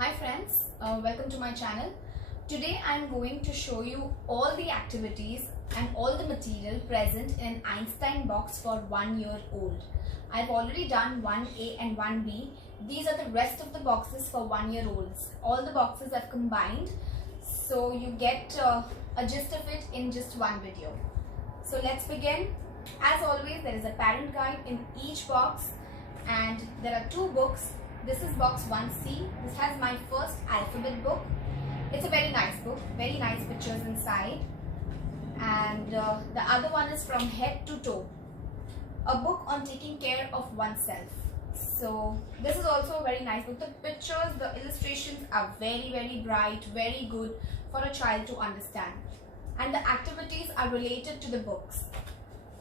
Hi friends, welcome to my channel. Today I am going to show you all the activities and all the material present in an Einstein box for 1 year old. I've already done 1A and 1B. These are the rest of the boxes for 1 year olds. All the boxes I've combined so you get a gist of it in just one video. So let's begin. As always, there is a parent guide in each box and there are two books. This is box 1C. This has my first alphabet book. It's a very nice book, very nice pictures inside. And the other one is From Head to Toe, a book on taking care of oneself. So this is also a very nice book. The pictures, the illustrations are very bright, very good for a child to understand. And the activities are related to the books.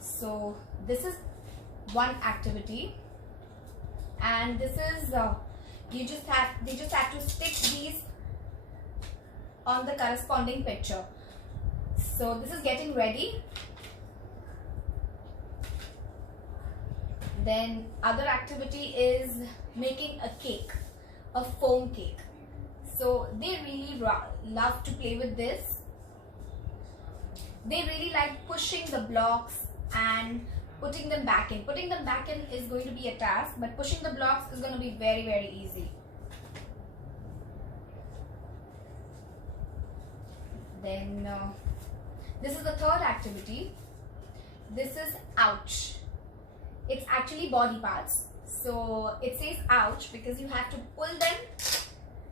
So this is one activity. And this is they just have to stick these on the corresponding picture. So this is getting ready. Then other activity is making a cake, a foam cake. So they really love to play with this. They really like pushing the blocks and putting them back in. Putting them back in is going to be a task, but pushing the blocks is going to be very easy. Then this is the third activity. This is ouch. It's actually body parts. So it says ouch because you have to pull them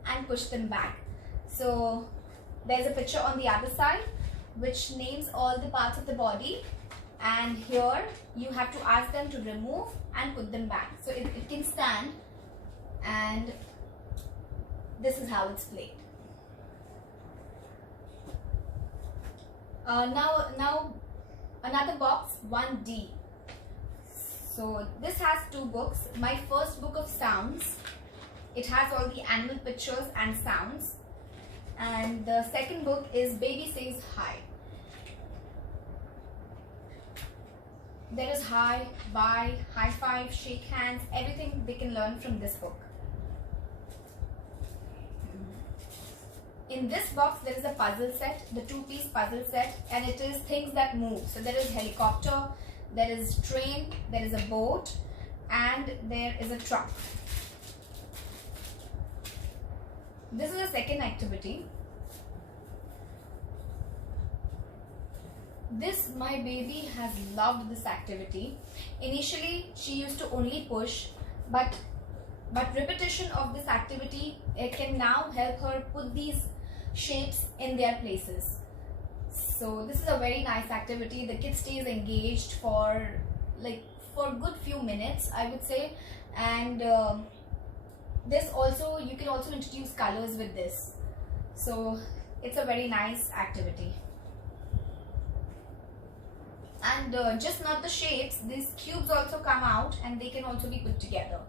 and push them back. So there's a picture on the other side which names all the parts of the body. And here you have to ask them to remove and put them back. So it can stand, and this is how it's played. Now another box, 1D. So this has two books. My first book of sounds. It has all the animal pictures and sounds. And the second book is Baby Says Hi. There is hi, bye, high five, shake hands, everything they can learn from this book. In this box there is a puzzle set, the two-piece puzzle set, and it is things that move. So there is helicopter, there is train, there is a boat, and there is a truck. This is the second activity. My baby has loved this activity. Initially she used to only push, but repetition of this activity, it can now help her put these shapes in their places. So this is a very nice activity. The kid stays engaged for a good few minutes, I would say. And this also, you can also introduce colors with this. So it's a very nice activity. And just not the shapes, these cubes also come out and they can also be put together.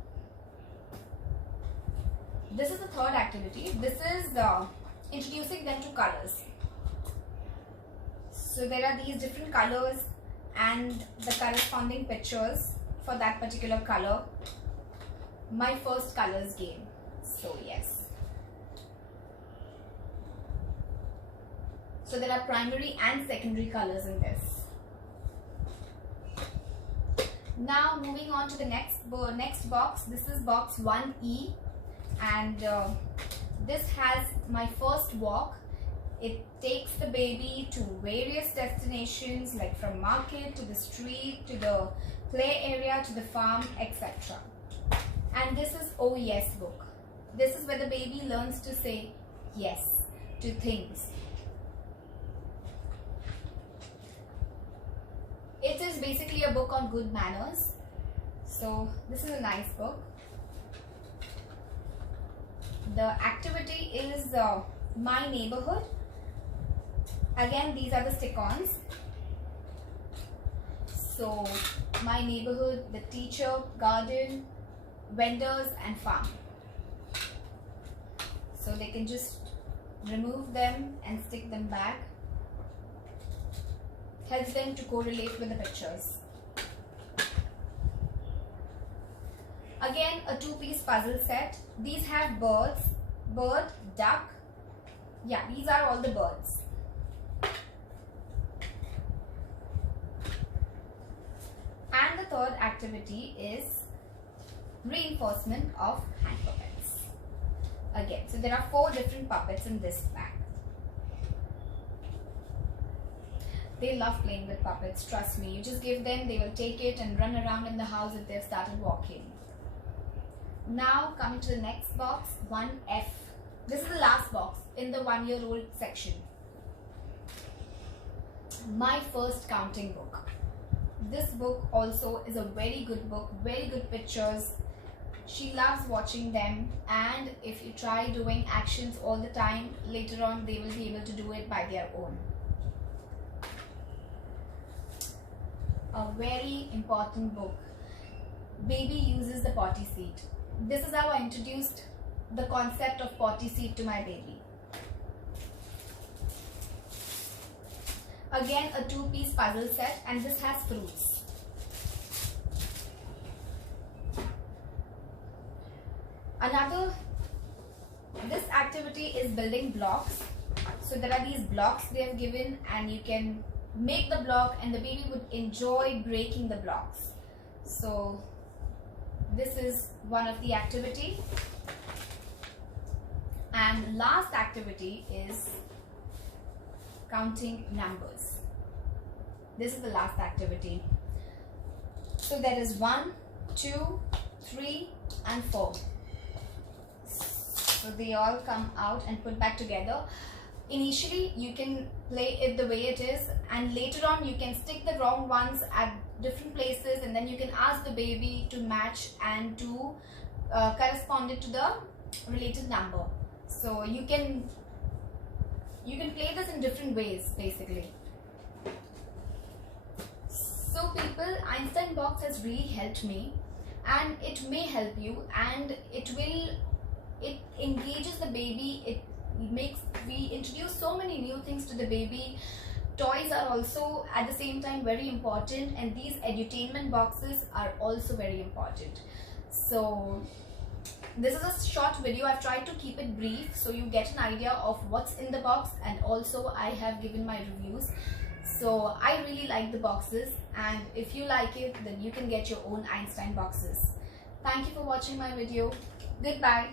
This is the third activity. This is introducing them to colors. So there are these different colors and the corresponding pictures for that particular color. My first colors game. So yes. So there are primary and secondary colors in this. Now moving on to the next box. This is box 1E, and this has my first walk. It takes the baby to various destinations, like from market to the street to the play area to the farm, etc. And this is Oh Yes book. This is where the baby learns to say yes to things. It is basically a book on good manners. So this is a nice book. The activity is My Neighborhood. Again, these are the stick-ons. So my neighborhood, the teacher, garden, vendors and farm. So they can just remove them and stick them back. Helps them to correlate with the pictures. Again, a two-piece puzzle set. These have birds, bird, duck. Yeah, these are all the birds. And the third activity is reinforcement of hand puppets. Again, so there are 4 different puppets in this pack. They love playing with puppets, trust me. You just give them, they will take it and run around in the house if they've started walking. Now coming to the next box, 1F. This is the last box in the 1-year-old section. My First Counting book. This book also is a very good book, very good pictures. She loves watching them, and if you try doing actions all the time, later on they will be able to do it by their own. A very important book. Baby uses the potty seat. This is how I introduced the concept of potty seat to my baby. Again, a 2-piece puzzle set, and this has fruits. This activity is building blocks. So there are these blocks they have given, and you can make the block and the baby would enjoy breaking the blocks. So this is one of the activity. And last activity is counting numbers. This is the last activity. So there is 1, 2, 3 and 4. So they all come out and put back together. Initially you can play it the way it is, and later on you can stick the wrong ones at different places, and then you can ask the baby to match and to correspond it to the related number. So you can play this in different ways basically. So people, Einstein box has really helped me, and it may help you, and it engages the baby. We introduce so many new things to the baby. Toys are also at the same time very important, and these edutainment boxes are also very important. So this is a short video. I've tried to keep it brief so you get an idea of what's in the box, and also I have given my reviews. So I really like the boxes, and if you like it, then you can get your own Einstein boxes. Thank you for watching my video. Goodbye.